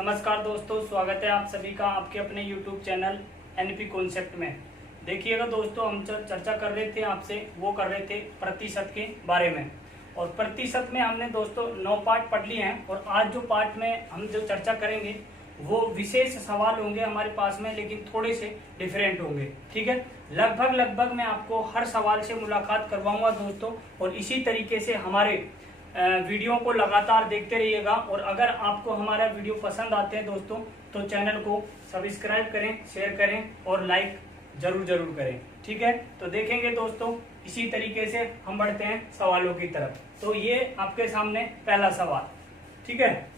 नमस्कार दोस्तों, स्वागत है आप सभी का आपके अपने YouTube चैनल एनपी कॉन्सेप्ट में। देखिएगा दोस्तों, हम चर्चा कर रहे थे आपसे, वो कर रहे थे प्रतिशत के बारे में। और प्रतिशत में हमने दोस्तों 9 पार्ट पढ़ लिए हैं और आज जो पार्ट में हम जो चर्चा करेंगे वो विशेष सवाल होंगे हमारे पास में, लेकिन थोड़े से डिफरेंट होंगे। ठीक है, लगभग मैं आपको हर सवाल से मुलाकात करवाऊंगा दोस्तों, और इसी तरीके से हमारे वीडियो को लगातार देखते रहिएगा। और अगर आपको हमारा वीडियो पसंद आते हैं दोस्तों तो चैनल को सब्सक्राइब करें, शेयर करें और लाइक जरूर करें। ठीक है, तो देखेंगे दोस्तों, इसी तरीके से हम बढ़ते हैं सवालों की तरफ। तो ये आपके सामने पहला सवाल, ठीक है,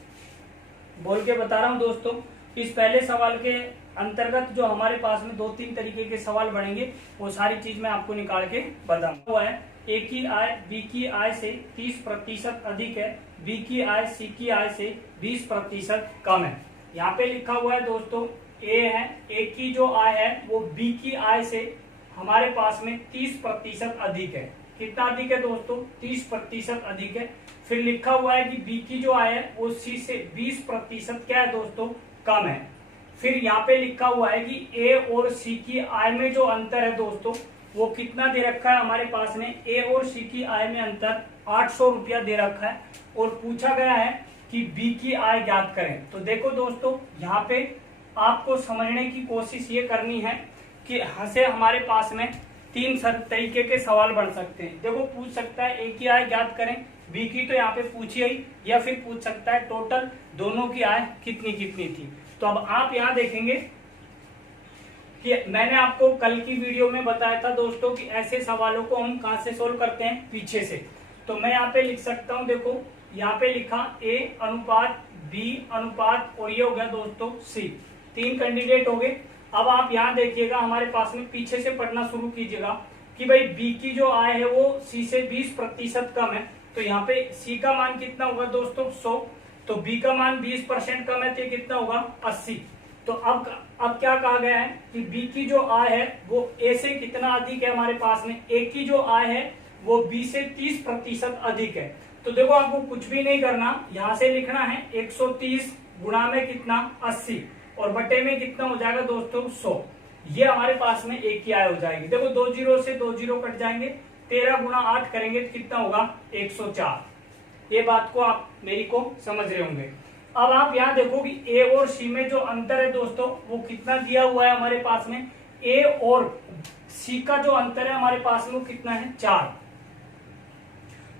बोल के बता रहा हूं दोस्तों। इस पहले सवाल के अंतर्गत जो हमारे पास में 2-3 तरीके के सवाल बढ़ेंगे, वो सारी चीज मैं आपको निकाल के बताऊंगा। वो है ए की आय बी की आय से 30% अधिक है, बी की आय सी की आय से 20% कम है। यहाँ पे लिखा हुआ है दोस्तों ए है, ए की जो आय है वो बी की आय से हमारे पास में 30% अधिक है। कितना अधिक है दोस्तों? 30% अधिक है। फिर लिखा हुआ है कि बी की जो आय है वो सी से 20% क्या है दोस्तों? कम है। फिर यहाँ पे लिखा हुआ है कि ए और सी की आय में जो अंतर है दोस्तों वो कितना दे रखा है हमारे पास में? ए और सी की आय में अंतर 800 रुपया दे रखा है और पूछा गया है कि बी की आय ज्ञात करें। तो देखो दोस्तों, यहाँ पे आपको समझने की कोशिश ये करनी है कि हंसे हमारे पास में 3 तरीके के सवाल बन सकते हैं। देखो, पूछ सकता है ए की आय ज्ञात करें, बी की तो यहाँ पे पूछी ही, या फिर पूछ सकता है टोटल दोनों की आय कितनी कितनी थी। तो अब आप यहाँ देखेंगे कि मैंने आपको कल की वीडियो में बताया था दोस्तों कि ऐसे सवालों को हम कहां से सोल्व करते हैं? पीछे से। तो मैं यहाँ पे लिख सकता हूं, देखो यहाँ पे लिखा ए अनुपात बी अनुपात और ये हो गया दोस्तों सी। 3 कैंडिडेट हो गए। अब आप यहाँ देखिएगा, हमारे पास में पीछे से पढ़ना शुरू कीजिएगा कि भाई बी की जो आय है वो सी से 20% कम है। तो यहाँ पे सी का मान कितना होगा दोस्तों? 100। तो बी का मान 20% कम है तो कितना होगा? 80। तो अब क्या कहा गया है कि बी की जो आय है वो ए से कितना अधिक है हमारे पास में? ए की जो आय है वो बी से 30% अधिक है। तो देखो, आपको कुछ भी नहीं करना, यहां से लिखना है 130 गुणा में कितना? 80 और बटे में कितना हो जाएगा दोस्तों? 100। ये हमारे पास में ए की आय हो जाएगी। देखो, 2 जीरो से 2 जीरो कट जाएंगे, 13 गुणा 8 करेंगे तो कितना होगा? 104। ये बात को आप मेरी को समझ रहे होंगे। अब आप यहाँ देखो कि ए और सी में जो अंतर है दोस्तों वो कितना दिया हुआ है हमारे पास में? ए और सी का जो अंतर है हमारे पास में वो कितना है? 4।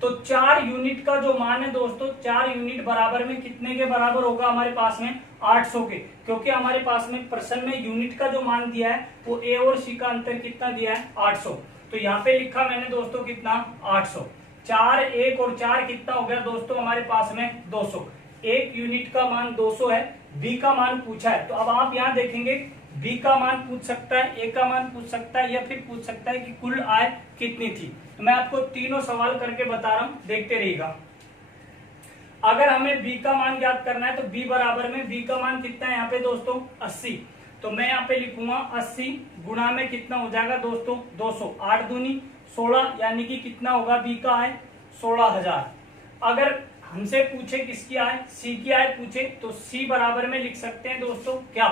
तो 4 यूनिट का जो मान है दोस्तों, 4 यूनिट बराबर में कितने के बराबर होगा हमारे पास में? 800 के। क्योंकि हमारे पास में प्रश्न में यूनिट का जो मान दिया है वो ए और सी का अंतर कितना दिया है? 800। तो यहाँ पे लिखा मैंने दोस्तों कितना? 800। 4 1 और 4 कितना हो गया दोस्तों हमारे पास में? 200। एक यूनिट का मान 200 है, बी का मान पूछा है। तो अब आप यहाँ देखेंगे, बी का मान पूछ सकता है, ए का मान पूछ सकता है, या फिर पूछ सकता है कि कुल आय कितनी थी। तो मैं आपको तीनों सवाल करके बता रहा हूं, देखते रहिएगा। अगर हमें बी का मान ज्ञात करना है तो बी बराबर में बी का मान कितना है यहाँ पे दोस्तों? 80। तो मैं यहाँ पे लिखूंगा 80 गुणा में कितना हो जाएगा दोस्तों? 200। 8 दूनी 16, यानी कि कितना होगा बी का आय? 16,000। अगर हमसे पूछे किसकी आय? सी की आय पूछे, तो सी बराबर में लिख सकते हैं दोस्तों क्या?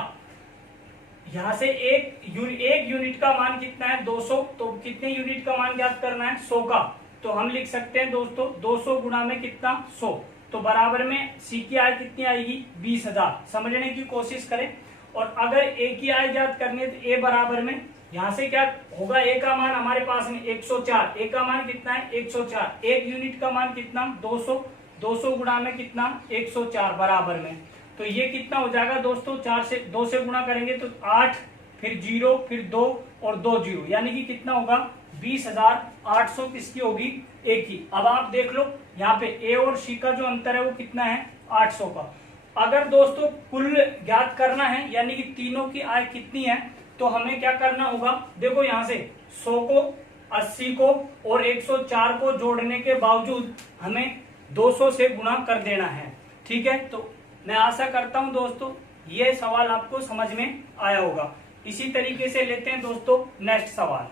यहां से एक यूनिट का मान कितना है? 200। तो कितने यूनिट का मान ज्ञात करना है? 100 का। तो हम लिख सकते हैं दोस्तों 200 गुणा में कितना? 100। तो बराबर में सी की आय कितनी आएगी? 20,000। समझने की कोशिश करें। और अगर ए की आय ज्ञात करनी है तो ए बराबर में यहां से क्या होगा? ए का मान हमारे पास में 104। ए का मान कितना है? 104। एक यूनिट का मान कितना? 200। 200 गुणा में कितना? 104 बराबर में। तो ये कितना हो जाएगा दोस्तों? 4 से 2 से गुणा करेंगे तो 8, फिर 0, फिर 2 और 2 जीरो, यानी कि कितना होगा? 20,800 किसकी होगी? ए की। अब आप देख लो यहाँ पे ए और सी का जो अंतर है वो कितना है? 800 का। अगर दोस्तों कुल ज्ञात करना है, यानी कि तीनों की आय कितनी है, तो हमें क्या करना होगा? देखो, यहाँ से 100 को, 80 को और 104 को जोड़ने के बावजूद हमें 200 से गुणा कर देना है। ठीक है, तो मैं आशा करता हूं दोस्तों ये सवाल आपको समझ में आया होगा। इसी तरीके से लेते हैं दोस्तों नेक्स्ट सवाल।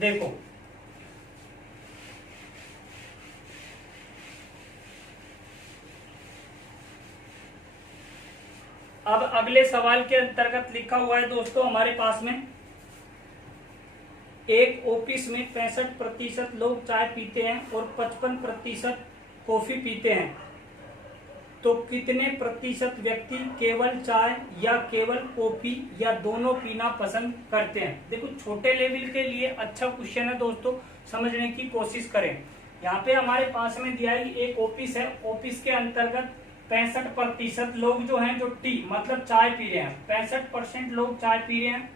देखो, अब अगले सवाल के अंतर्गत लिखा हुआ है दोस्तों हमारे पास में, एक ऑफिस में 65% लोग चाय पीते हैं और 55% कॉफी पीते हैं, तो कितने प्रतिशत व्यक्ति केवल चाय या केवल कॉफी या दोनों पीना पसंद करते हैं। देखो छोटे लेवल के लिए अच्छा क्वेश्चन है दोस्तों, समझने की कोशिश करें। यहाँ पे हमारे पास में दिया है एक ऑफिस है, ऑफिस के अंतर्गत 65% लोग जो हैं जो टी मतलब चाय पी रहे हैं, 65% लोग चाय पी रहे हैं।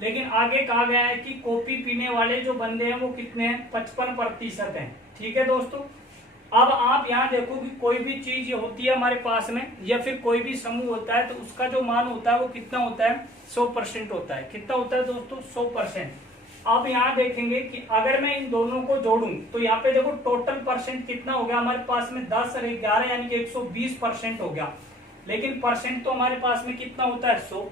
लेकिन आगे कहा गया है कि कॉफी पीने वाले जो बंदे हैं वो कितने हैं, 55% हैं। ठीक है दोस्तों, अब आप यहाँ देखो कि कोई भी चीज होती है हमारे पास में या फिर कोई भी समूह होता है तो उसका जो मान होता है वो कितना होता है, 100% होता है। कितना होता है दोस्तों, 100%। अब यहाँ देखेंगे कि अगर मैं इन दोनों को जोड़ूं तो यहाँ पे देखो टोटल परसेंट कितना हो गया हमारे पास में, 10 और 11 यानी कि 120% हो गया। लेकिन परसेंट तो हमारे पास में कितना होता है, 100।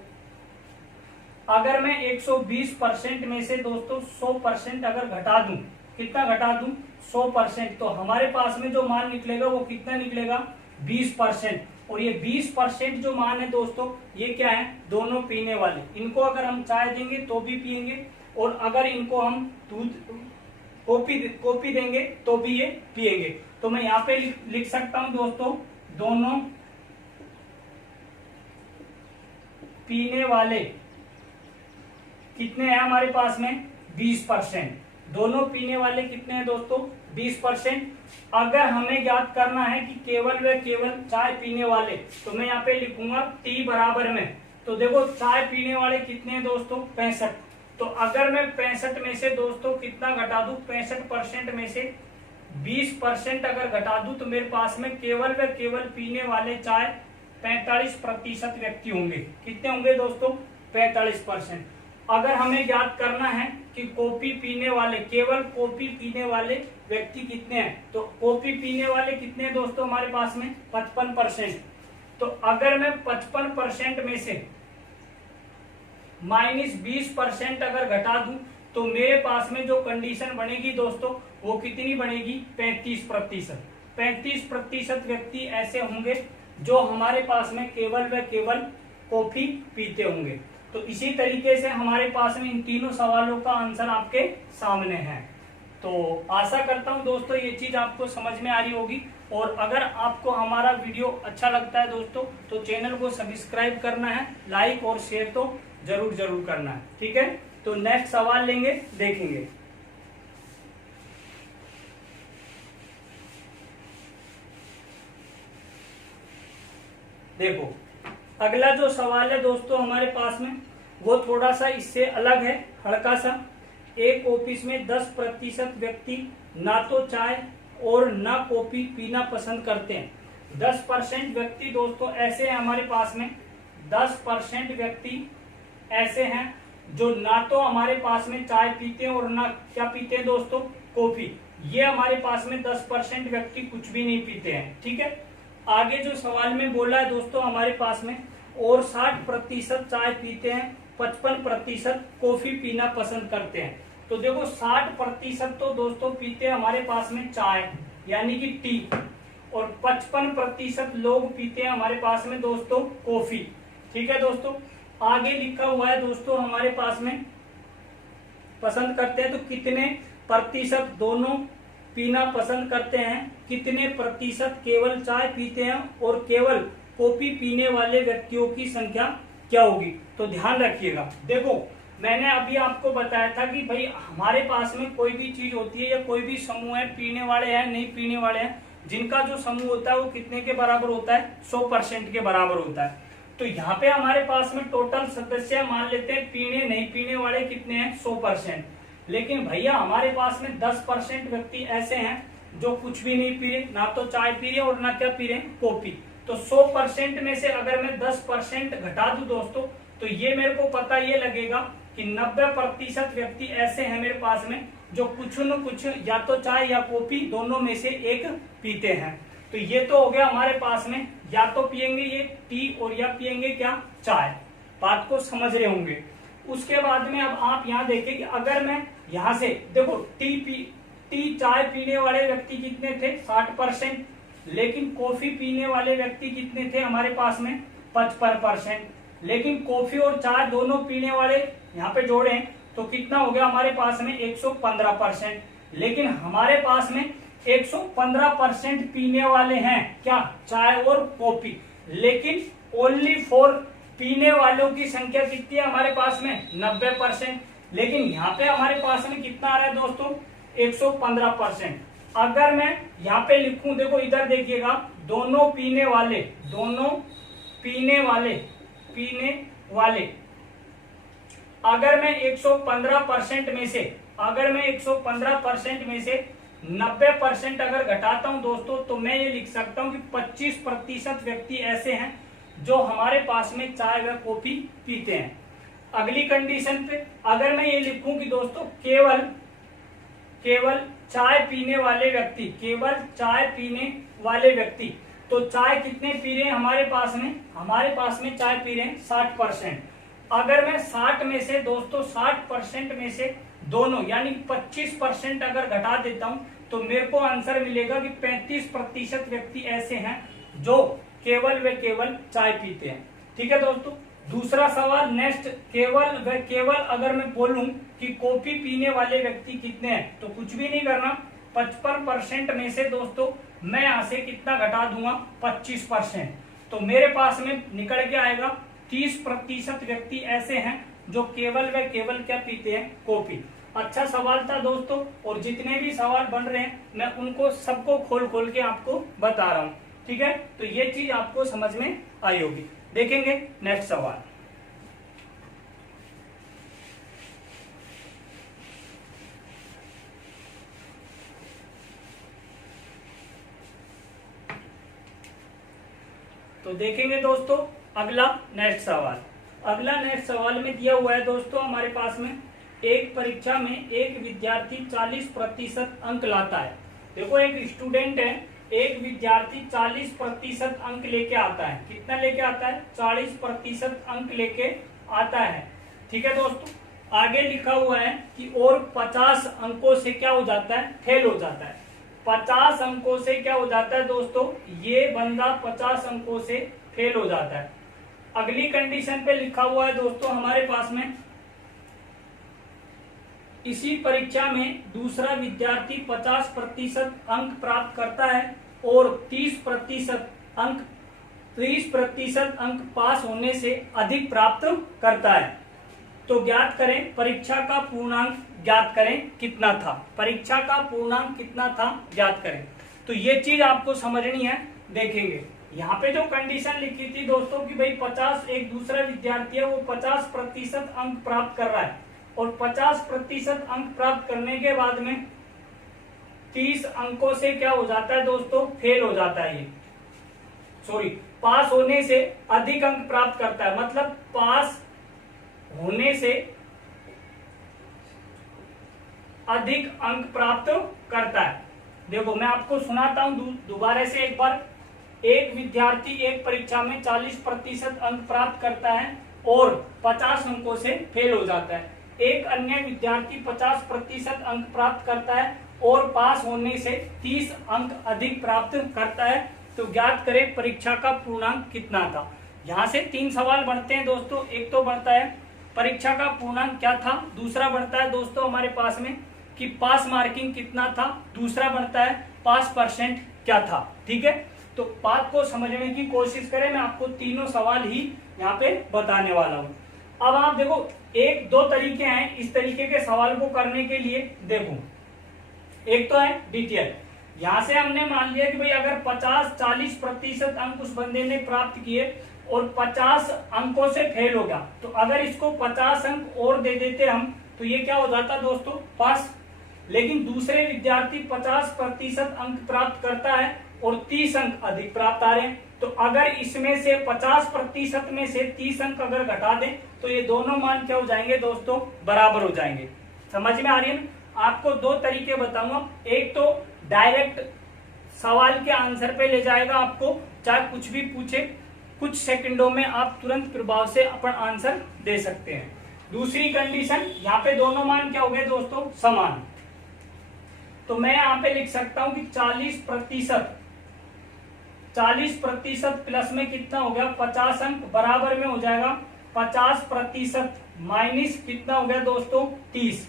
अगर मैं 120% में से दोस्तों 100% अगर घटा दूं, कितना घटा दूं, 100%, तो हमारे पास में जो मान निकलेगा वो कितना निकलेगा, 20%। और ये 20% जो मान है दोस्तों ये क्या है, दोनों पीने वाले। इनको अगर हम चाय देंगे तो भी पियेंगे और अगर इनको हम दूध कॉफी देंगे तो भी ये पियेंगे। तो मैं यहाँ पे लिख सकता हूं दोस्तों, दोनों पीने वाले कितने हैं हमारे पास में, 20%। दोनों पीने वाले कितने हैं दोस्तों, 20%। अगर हमें ज्ञात करना है कि केवल व केवल चाय पीने वाले, तो मैं यहाँ पे लिखूंगा टी बराबर में। तो देखो चाय पीने वाले कितने हैं दोस्तों, 65। तो अगर मैं 65 में से दोस्तों कितना घटा दूं, 65% में से 20% अगर घटा दूं तो मेरे पास में केवल व केवल पीने वाले चाय 45% व्यक्ति होंगे। कितने होंगे दोस्तों, 45%। अगर हमें ज्ञात करना है कि कॉफी पीने वाले, केवल कॉफी पीने वाले व्यक्ति कितने हैं, तो कॉफी पीने वाले कितने हैं दोस्तों हमारे पास में, 55%। तो अगर मैं 55% में से -20% अगर घटा दूं तो मेरे पास में जो कंडीशन बनेगी दोस्तों वो कितनी बनेगी, 35%। 35% व्यक्ति ऐसे होंगे जो हमारे पास में केवल व केवल कॉफी पीते होंगे। तो इसी तरीके से हमारे पास में इन तीनों सवालों का आंसर आपके सामने है। तो आशा करता हूं दोस्तों ये चीज आपको समझ में आ रही होगी। और अगर आपको हमारा वीडियो अच्छा लगता है दोस्तों तो चैनल को सब्सक्राइब करना है, लाइक और शेयर तो जरूर करना है। ठीक है, तो नेक्स्ट सवाल लेंगे, देखेंगे। देखो अगला जो सवाल है दोस्तों हमारे पास में वो थोड़ा सा इससे अलग है, हल्का सा। एक ऑफिस में 10% व्यक्ति ना तो चाय और ना कॉफी पीना पसंद करते हैं। 10% व्यक्ति दोस्तों ऐसे हैं हमारे पास में, 10% व्यक्ति ऐसे हैं जो ना तो हमारे पास में चाय पीते हैं और ना क्या पीते हैं दोस्तों, कॉफी। ये हमारे पास में 10% व्यक्ति कुछ भी नहीं पीते हैं। ठीक है, आगे जो सवाल में बोला है दोस्तों हमारे पास में, और 60% चाय पीते हैं, 55% कॉफी पीना पसंद करते हैं। तो देखो 60% तो दोस्तों पीते हैं हमारे पास में चाय यानी कि टी, और 55% लोग पीते हैं हमारे पास में दोस्तों कॉफी। ठीक है दोस्तों, आगे लिखा हुआ है दोस्तों हमारे पास में पसंद करते हैं, तो कितने प्रतिशत दोनों पीना पसंद करते हैं, कितने प्रतिशत केवल चाय पीते हैं और केवल कॉफी पीने वाले व्यक्तियों की संख्या क्या होगी। तो ध्यान रखिएगा। देखो मैंने अभी आपको बताया था कि भाई हमारे पास में कोई भी चीज होती है या कोई भी समूह है, पीने वाले हैं नहीं पीने वाले हैं, जिनका जो समूह होता है वो कितने के बराबर होता है, 100% के बराबर होता है। तो यहाँ पे हमारे पास में टोटल सदस्य मान लेते हैं पीने नहीं पीने वाले कितने हैं, 100%। लेकिन भैया हमारे पास में 10% व्यक्ति ऐसे हैं जो कुछ भी नहीं पी रहे, ना तो चाय पी रहे और ना क्या पी रहे, कॉफी। तो 100% में से अगर मैं 10% घटा दूं दोस्तों तो ये मेरे को पता ये लगेगा कि 90% व्यक्ति ऐसे हैं मेरे पास में जो कुछ न कुछ या तो चाय या कॉफी दोनों में से एक पीते हैं। तो ये तो हो गया हमारे पास में, या तो पियेंगे ये टी और या पियेंगे क्या, चाय। बात को समझ रहे होंगे। उसके बाद में अब आप यहाँ देखें कि अगर मैं यहाँ से देखो टी चाय पीने वाले व्यक्ति कितने थे, 60%। लेकिन कॉफी पीने वाले व्यक्ति कितने थे हमारे पास में, 55%। लेकिन कॉफी और चाय दोनों पीने वाले यहाँ पे जोड़े तो कितना हो गया हमारे पास में 115%। लेकिन हमारे पास में 115% पीने वाले हैं क्या, चाय और कॉफी, लेकिन ओनली फॉर पीने वालों की संख्या कितनी है हमारे पास में 90%। लेकिन यहाँ पे हमारे पास में कितना आ रहा है दोस्तों 115%। अगर मैं यहाँ पे लिखूं, देखो इधर देखिएगा, दोनों पीने वाले अगर मैं 115% में से 90% अगर घटाता हूं दोस्तों, तो मैं ये लिख सकता हूं कि 25% व्यक्ति ऐसे हैं जो हमारे पास में चाय व कॉफी पीते हैं। अगली कंडीशन पे अगर मैं ये लिखूं कि दोस्तों केवल चाय पीने वाले व्यक्ति, तो चाय कितने पी रहे हैं हमारे पास में चाय पी रहे हैं 60%। अगर मैं 60 में से दोस्तों 60% में से दोनों यानी 25% अगर घटा देता हूं, तो मेरे को आंसर मिलेगा कि 35% व्यक्ति ऐसे हैं जो केवल चाय पीते हैं। ठीक है दोस्तों। दूसरा सवाल नेक्स्ट, केवल अगर मैं बोलूं कि कॉफी पीने वाले व्यक्ति कितने हैं, तो कुछ भी नहीं करना, 55% में से दोस्तों मैं यहां से कितना घटा दूंगा 25%, तो मेरे पास में निकल के आएगा 30% व्यक्ति ऐसे हैं जो केवल क्या पीते हैं, कॉफी। अच्छा सवाल था दोस्तों, और जितने भी सवाल बन रहे हैं मैं उनको सबको खोल के आपको बता रहा हूं। ठीक है, तो ये चीज आपको समझ में आई होगी। देखेंगे नेक्स्ट सवाल। तो देखेंगे दोस्तों अगला नेक्स्ट सवाल में दिया हुआ है दोस्तों हमारे पास में, एक परीक्षा में एक विद्यार्थी 40% अंक लाता है। देखो एक स्टूडेंट है, एक विद्यार्थी 40% अंक लेके आता है। कितना लेके आता है 40% अंक लेके आता है। ठीक है दोस्तों, आगे लिखा हुआ है कि और 50 अंकों से क्या हो जाता है, फेल हो जाता है। 50 अंकों से क्या हो जाता है दोस्तों, ये बंदा 50 अंकों से फेल हो जाता है। अगली कंडीशन पे लिखा हुआ है दोस्तों हमारे पास में, इसी परीक्षा में दूसरा विद्यार्थी 50% अंक प्राप्त करता है और 30% अंक पास होने से अधिक प्राप्त करता है। तो ज्ञात करें परीक्षा का पूर्णांक ज्ञात करें कितना था, परीक्षा का पूर्णांक कितना था ज्ञात करें। तो ये चीज आपको समझनी है। देखेंगे यहाँ पे जो कंडीशन लिखी थी दोस्तों कि भाई 50, एक दूसरा विद्यार्थी है वो 50% अंक प्राप्त कर रहा है और 50% अंक प्राप्त करने के बाद में 30 अंकों से क्या हो जाता है दोस्तों, फेल हो जाता है। पास होने से अधिक अंक प्राप्त करता है, मतलब पास होने से अधिक अंक प्राप्त करता है। देखो मैं आपको सुनाता हूं दोबारा से एक बार। एक विद्यार्थी एक परीक्षा में 40% अंक प्राप्त करता है और 50 अंकों से फेल हो जाता है। एक अन्य विद्यार्थी 50% अंक प्राप्त करता है और पास होने से 30 अंक अधिक प्राप्त करता है। तो ज्ञात करें परीक्षा का पूर्णांक कितना था। यहाँ से 3 सवाल बनते हैं दोस्तों। एक तो बनता है परीक्षा का पूर्णांक क्या था, दूसरा बनता है दोस्तों हमारे पास में कि पास मार्किंग कितना था, दूसरा बनता है पास परसेंट क्या था। ठीक है, तो बात को समझने की कोशिश करें। मैं आपको तीनों सवाल ही यहाँ पे बताने वाला हूँ। अब आप देखो 1-2 तरीके हैं इस तरीके के सवाल को करने के लिए। देखो एक तो है डिटेल, यहाँ से हमने मान लिया कि भाई अगर 40% अंक उस बंदे ने प्राप्त किए और 50 अंकों से फेल हो गया, तो अगर इसको 50 अंक और दे देते हम तो ये क्या हो जाता दोस्तों, पास। लेकिन दूसरे विद्यार्थी 50% अंक प्राप्त करता है और 30 अंक अधिक प्राप्त आ रहे हैं। तो अगर इसमें से 50% में से 30 अंक अगर घटा दें तो ये दोनों मान क्या हो जाएंगे दोस्तों, बराबर हो जाएंगे। समझ में आ रही है ना। आपको 2 तरीके बताऊंगा। एक तो डायरेक्ट सवाल के आंसर पे ले जाएगा आपको, चाहे कुछ भी पूछे, कुछ सेकंडों में आप तुरंत प्रभाव से अपन आंसर दे सकते हैं। दूसरी कंडीशन, यहाँ पे दोनों मान क्या हो गए दोस्तों, समान। तो मैं यहाँ पे लिख सकता हूं कि 40% 40% प्लस में कितना हो गया 50 अंक बराबर में हो जाएगा 50% माइनस कितना हो गया दोस्तों 30।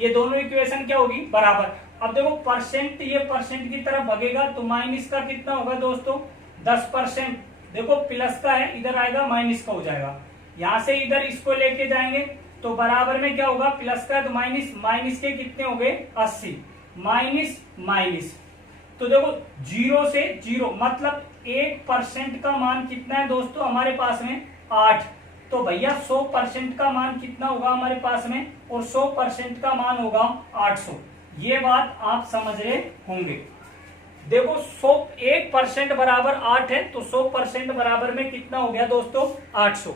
ये दोनों इक्वेशन क्या होगी बराबर। अब देखो परसेंट, ये परसेंट की तरफ भगेगा तो माइनस का कितना होगा दोस्तों 10%। देखो प्लस का है, इधर आएगा माइनस का हो जाएगा। यहां से इधर इसको लेके जाएंगे तो बराबर में क्या होगा प्लस का तो माइनस, माइनस के कितने हो गए 80, माइनस माइनस। तो देखो 0 से 0 मतलब 1% का मान कितना है दोस्तों हमारे पास में 8। तो भैया 100% का मान कितना होगा हमारे पास में, और 100% का मान होगा 800। ये बात आप समझ रहे होंगे। देखो 1% बराबर 8 है तो 100% बराबर में कितना हो गया दोस्तों 800।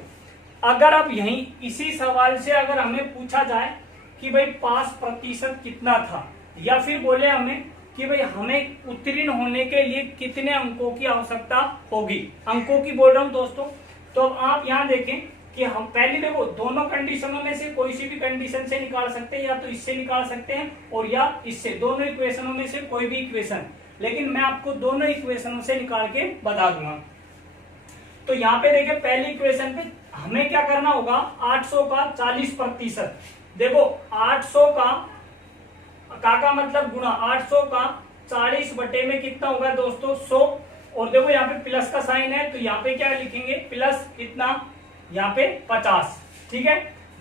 अगर अब यही इसी सवाल से अगर हमें पूछा जाए कि भाई पास प्रतिशत कितना था, या फिर बोले हमें कि भाई हमें उत्तीर्ण होने के लिए कितने अंकों की आवश्यकता होगी, अंकों की बोल रहा हूं दोस्तों। तो अब आप यहाँ देखें कि हम पहले देखो दोनों कंडीशनों में से कोई सी भी कंडीशन से निकाल सकते हैं, या तो इससे निकाल सकते हैं और या इससे, दोनों इक्वेशनों में से कोई भी इक्वेशन। लेकिन मैं आपको दोनों इक्वेशनों से निकाल के बता दूंगा। तो यहाँ पे देखिए पहली इक्वेशन पे हमें क्या करना होगा 800 का 40%। देखो 800 का मतलब गुणा 800 का 40 बटे में कितना होगा दोस्तों 100। और देखो यहाँ पे प्लस का साइन है तो यहाँ पे क्या लिखेंगे प्लस कितना, यहाँ पे 50। ठीक है,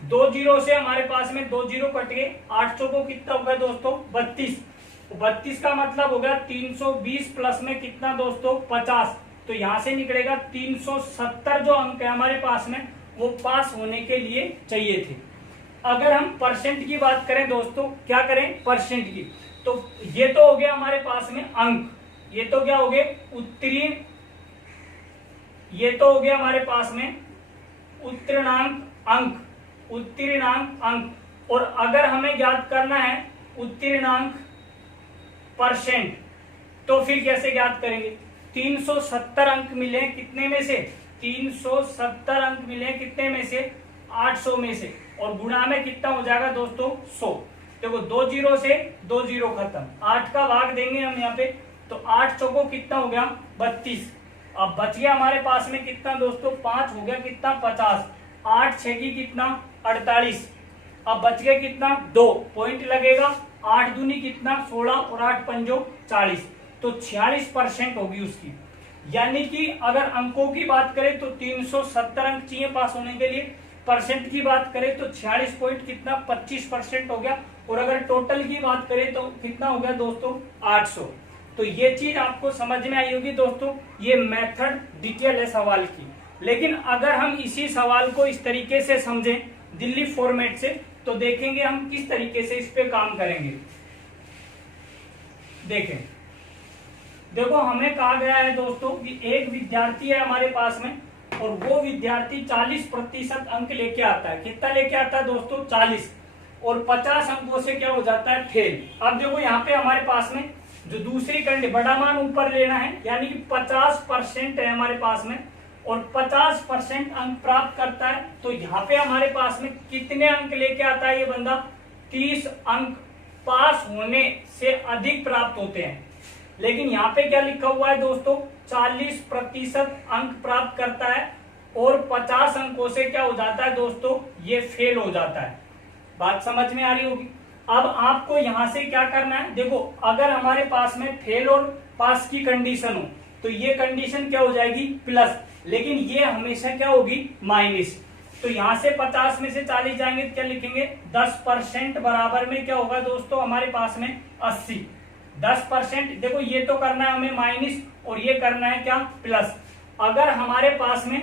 2 जीरो से हमारे पास में 2 जीरो कट गए, 800 को कितना होगा दोस्तों 32। 32 का मतलब होगा 320 प्लस में कितना दोस्तों 50। तो यहां से निकलेगा 370 जो अंक है हमारे पास में वो पास होने के लिए चाहिए थे। अगर हम परसेंट की बात करें दोस्तों, क्या करें परसेंट की, तो ये तो हो गया हमारे पास में अंक, ये तो क्या हो गए उत्तीर्ण, ये तो हो गया हमारे पास में उत्तीर्णांक अंक, उत्तीर्णांक अंक। और अगर हमें ज्ञात करना है उत्तीर्णांक परसेंट तो फिर कैसे ज्ञात करेंगे। 370 अंक मिले कितने में से, 370 अंक मिले कितने में से 800 में से, और गुणा में कितना हो जाएगा दोस्तों 100। देखो 2 जीरो से 2 जीरो खत्म, 8 का भाग देंगे हम यहाँ पे तो 8 चौको कितना हो गया 32। अब बच गया हमारे पास में कितना दोस्तों 5 हो गया कितना 50, 8 6 की कितना 48। अब बच गया कितना 2 पॉइंट लगेगा, 8 दूनी कितना 16 और 8 पंजो 40, तो 46% होगी उसकी। यानी कि अगर अंकों की बात करें तो 370 अंक चाहिए पास होने के लिए, परसेंट की बात करें तो 46 पॉइंट कितना 25% हो गया, और अगर टोटल की बात करें तो कितना हो गया दोस्तों 800। तो ये चीज आपको समझ में आई होगी दोस्तों, ये मेथड डिटेल है सवाल की। लेकिन अगर हम इसी सवाल को इस तरीके से समझें दिल्ली फॉर्मेट से, तो देखेंगे हम किस तरीके से इस पे काम करेंगे। देखें, देखो हमें कहा गया है दोस्तों कि एक विद्यार्थी है हमारे पास में, और वो विद्यार्थी 40% अंक लेके आता है। कितना लेके आता है दोस्तों 40, और 50 अंकों से क्या हो जाता है फेल। अब देखो यहाँ पे हमारे पास में जो दूसरी कंडीशन, बड़ा मान ऊपर लेना है, यानी कि 50% है हमारे पास में, और 50% अंक प्राप्त करता है। तो यहाँ पे हमारे पास में कितने अंक लेके आता है ये बंदा, 30 अंक पास होने से अधिक प्राप्त होते हैं। लेकिन यहाँ पे क्या लिखा हुआ है दोस्तों 40% अंक प्राप्त करता है, और 50 अंकों से क्या हो जाता है दोस्तों ये फेल हो जाता है। बात समझ में आ रही होगी। अब आपको यहां से क्या करना है, देखो अगर हमारे पास में फेल और पास की कंडीशन हो तो ये कंडीशन क्या हो जाएगी प्लस, लेकिन ये हमेशा क्या होगी माइनस। तो यहां से 50 में से 40 जाएंगे तो क्या लिखेंगे 10% बराबर में क्या होगा दोस्तों हमारे पास में 80। 10% देखो ये तो करना है हमें माइनस, और ये करना है क्या प्लस। अगर हमारे पास में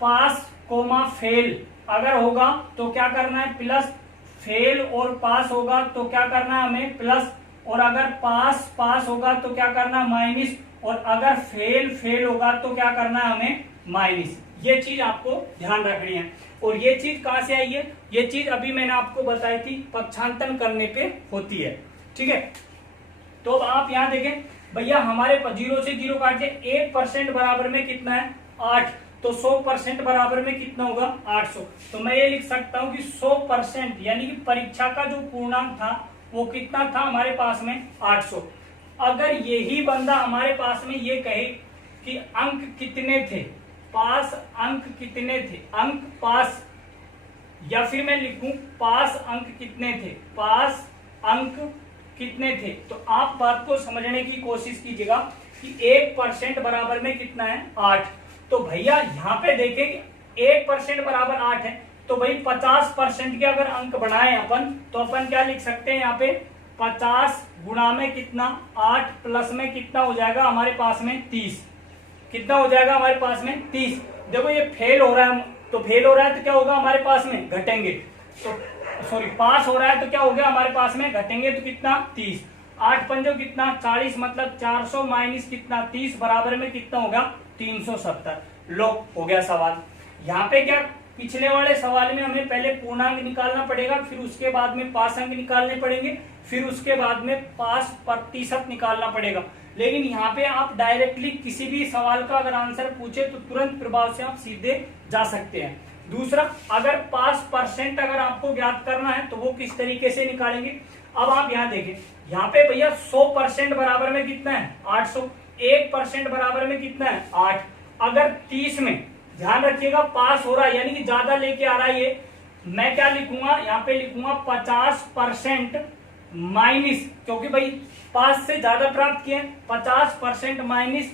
पास कोमा फेल अगर होगा तो क्या करना है प्लस, फेल और पास होगा तो क्या करना है हमें प्लस, और अगर पास पास होगा तो क्या करना है माइनस, और अगर फेल फेल होगा तो क्या करना है हमें माइनस। ये चीज आपको ध्यान रखनी है। और ये चीज कहां से आई है, ये चीज अभी मैंने आपको बताई थी पक्षांतन करने पे होती है। ठीक है, तो अब आप यहां देखें भैया हमारे 0 से 0 काट के 1% बराबर में कितना है 8, तो 100% बराबर में कितना होगा 800। तो मैं ये लिख सकता हूं कि 100% यानी कि परीक्षा का जो पूर्णांक था वो कितना था हमारे पास में 800। अगर यही बंदा हमारे पास में ये कहे कि अंक कितने थे, पास अंक कितने थे, अंक पास, या फिर मैं लिखूं पास अंक कितने थे, पास अंक कितने थे। तो आप बात को समझने की कोशिश कीजिएगा कि 1% बराबर में कितना है, 8। तो भैया यहाँ पे देखें 1% बराबर 8 है, तो भाई 50% के अगर अंक बनाए अपन, तो अपन क्या लिख सकते हैं यहाँ पे 50 गुणा में कितना 8 प्लस में कितना हो जाएगा हमारे पास में 30, कितना हो जाएगा हमारे पास में 30। देखो ये फेल हो रहा है, तो फेल हो रहा है तो क्या होगा हमारे पास में घटेंगे, तो सॉरी पास हो रहा है तो क्या हो गया हमारे पास में घटेंगे, तो कितना 30, 8 पंजो कितना 40, मतलब 400 माइनस कितना 30 बराबर में कितना होगा 370। लो हो गया सवाल। यहाँ पे क्या पिछले वाले सवाल में हमें पहले पूर्णांक निकालना पड़ेगा, फिर उसके बाद में पास अंक निकालने पड़ेंगे, फिर उसके बाद में पास प्रतिशत निकालना पड़ेगा। लेकिन यहाँ पे आप डायरेक्टली किसी भी सवाल का अगर आंसर पूछे तो तुरंत प्रभाव से आप सीधे जा सकते हैं। दूसरा, अगर पास परसेंट अगर आपको ज्ञात करना है तो वो किस तरीके से निकालेंगे। अब आप यहाँ देखें, यहाँ पे भैया 100% बराबर में कितना है 800, 1% बराबर में कितना है 8। अगर 30 में ध्यान रखिएगा पास हो रहा है यानी कि ज्यादा लेके आ रहा है ये, मैं क्या लिखूंगा यहाँ पे लिखूंगा 50% माइनस, क्योंकि भाई पास से ज्यादा प्राप्त किए 50% माइनस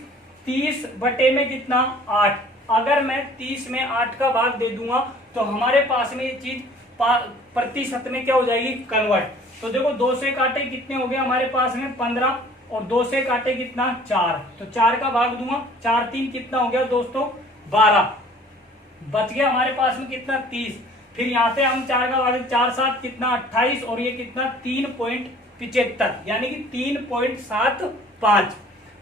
30 बटे में कितना 8। अगर मैं 30 में 8 का भाग दे दूंगा तो हमारे पास में ये चीज प्रतिशत में क्या हो जाएगी कन्वर्ट। तो देखो 2 से काटे कितने हो गए हमारे पास में 15, और 2 से काटे कितना 4, तो 4 का भाग दूंगा, 4 3 कितना हो गया दोस्तों 12, बच गया हमारे पास में कितना 30। फिर यहाँ से हम 4 का भाग 4 7 कितना 28, और ये कितना 3.75 यानी कि 3.75।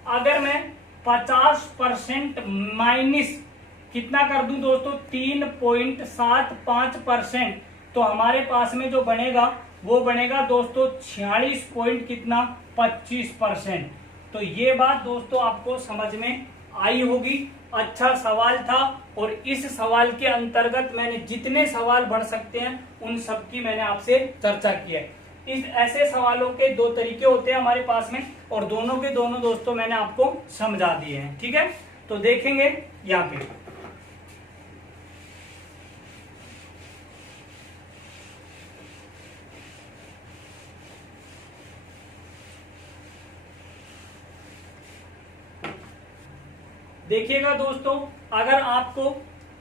अगर मैं 50% माइनस कितना कर दूं दोस्तों 3.75%, तो हमारे पास में जो बनेगा वो बनेगा दोस्तों 46 पॉइंट कितना 25%। तो ये बात दोस्तों आपको समझ में आई होगी। अच्छा सवाल था, और इस सवाल के अंतर्गत मैंने जितने सवाल बढ़ सकते हैं उन सब की मैंने आपसे चर्चा की है। इस ऐसे सवालों के 2 तरीके होते हैं हमारे पास में, और दोनों के दोनों दोस्तों मैंने आपको समझा दिए हैं। ठीक है, तो देखेंगे यहाँ पे देखिएगा दोस्तों, अगर आपको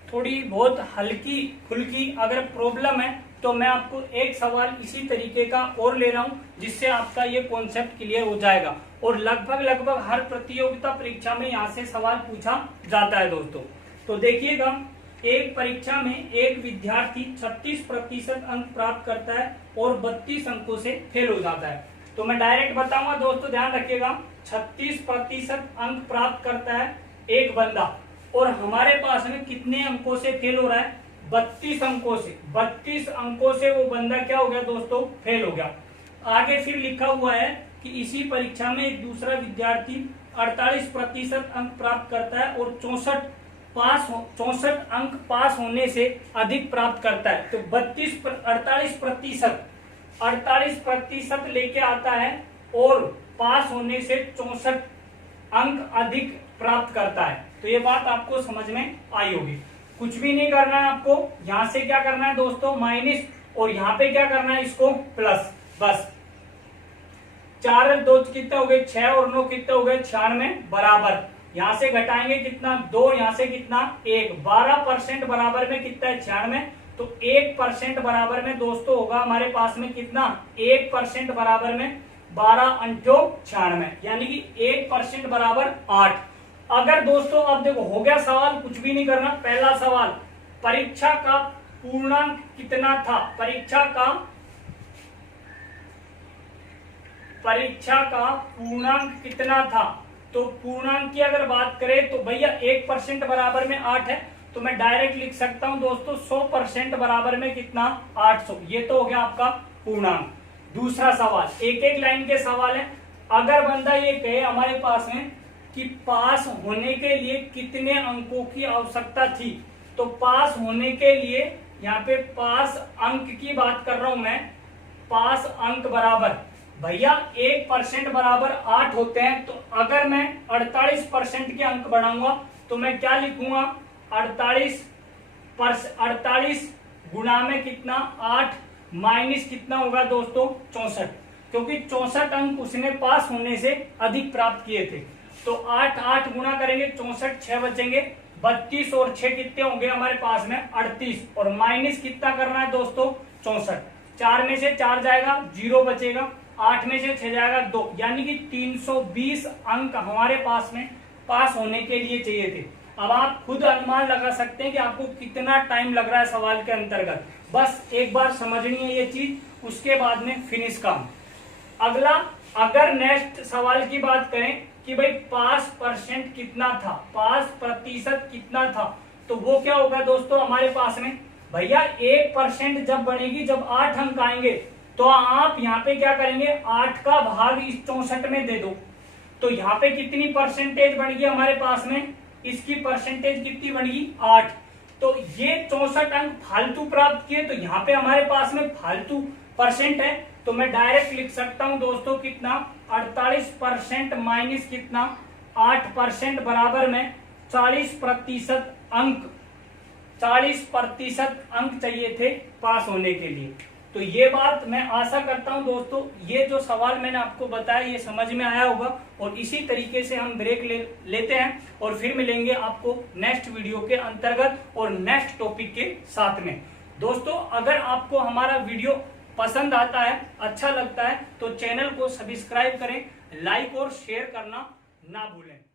थोड़ी बहुत हल्की फुल्की अगर प्रॉब्लम है तो मैं आपको एक सवाल इसी तरीके का और ले रहा हूं, जिससे आपका ये कॉन्सेप्ट क्लियर हो जाएगा। और लगभग हर प्रतियोगिता परीक्षा में यहाँ से सवाल पूछा जाता है दोस्तों। तो देखिएगा, एक परीक्षा में एक विद्यार्थी 36% अंक प्राप्त करता है और 32 अंकों से फेल हो जाता है। तो मैं डायरेक्ट बताऊंगा दोस्तों, ध्यान रखिएगा, 36% अंक प्राप्त करता है एक बंदा, और हमारे पास में कितने अंकों से फेल हो रहा है 32 अंकों से। 32 अंकों से वो बंदा क्या हो गया दोस्तों फेल हो गया। आगे फिर लिखा हुआ है कि इसी परीक्षा में एक दूसरा विद्यार्थी 48% अंक प्राप्त करता है और 64 अंक पास होने से अधिक प्राप्त करता है। तो 48% लेके आता है और पास होने से 64 अंक अधिक प्राप्त करता है। तो ये बात आपको समझ में आई होगी। कुछ भी नहीं करना है आपको, यहां से क्या करना है दोस्तों माइनस, और यहाँ पे क्या करना है इसको प्लस। बस 4 और 2 कितने हो गए 6, और 9 कितने हो गए 96 बराबर। यहां से घटाएंगे कितना 2, यहां से कितना 1, 12% बराबर में कितना है 96। तो 1% बराबर में दोस्तों होगा हमारे पास में कितना 1% बराबर में 12 अंठो 96, यानी कि 1% बराबर 8। अगर दोस्तों अब देखो हो गया सवाल, कुछ भी नहीं करना। पहला सवाल, परीक्षा का पूर्णांक कितना था, परीक्षा का पूर्णांक कितना था। तो पूर्णांक की अगर बात करें तो भैया 1% बराबर में 8 है, तो मैं डायरेक्ट लिख सकता हूं दोस्तों 100% बराबर में कितना 800। ये तो हो गया आपका पूर्णांक। दूसरा सवाल, एक एक लाइन के सवाल है। अगर बंदा ये कहे हमारे पास में कि पास होने के लिए कितने अंकों की आवश्यकता थी, तो पास होने के लिए यहाँ पे पास अंक की बात कर रहा हूं मैं, पास अंक बराबर भैया 1% बराबर 8 होते हैं, तो अगर मैं 48% के अंक बढ़ाऊंगा तो मैं क्या लिखूंगा, 48 गुणा में कितना 8 माइनस कितना होगा दोस्तों 64, क्योंकि 64 अंक उसने पास होने से अधिक प्राप्त किए थे। तो 8 गुणा करेंगे 64, 6 बचेंगे 32 और 6 कितने होंगे हमारे पास में 38, और माइनस कितना करना है दोस्तों 64। 4 में से 4 जाएगा 0 बचेगा, 8 में से 6 जाएगा 2, यानी कि 320 अंक हमारे पास में पास होने के लिए चाहिए थे। अब आप खुद अनुमान लगा सकते हैं कि आपको कितना टाइम लग रहा है सवाल के अंतर्गत। बस एक बार समझनी है ये चीज, उसके बाद में फिनिश काम। अगला, अगर नेक्स्ट सवाल की बात करें कि भाई पास परसेंट कितना था, पास प्रतिशत कितना था, तो वो क्या होगा दोस्तों हमारे पास में, भैया 1% जब बनेगी, जब 8 अंक आएंगे, तो आप यहाँ पे क्या करेंगे 8 का भाग इस 64 में दे दो, तो यहाँ पे कितनी परसेंटेज बन गई हमारे पास में, इसकी परसेंटेज कितनी बन गई 8। तो ये 64 अंक फालतू प्राप्त किए, तो यहाँ पे हमारे पास में फालतू परसेंट है, तो मैं डायरेक्ट लिख सकता हूं दोस्तों कितना 48% माइनस कितना 8% बराबर में 40% अंक, 40% अंक चाहिए थे पास होने के लिए। तो ये बात मैं आशा करता हूं दोस्तों, ये जो सवाल मैंने आपको बताया ये समझ में आया होगा, और इसी तरीके से हम ब्रेक लेते हैं और फिर मिलेंगे आपको नेक्स्ट वीडियो के अंतर्गत और नेक्स्ट टॉपिक के साथ में। दोस्तों अगर आपको हमारा वीडियो पसंद आता है, अच्छा लगता है, तो चैनल को सब्सक्राइब करें, लाइक और शेयर करना ना भूलें।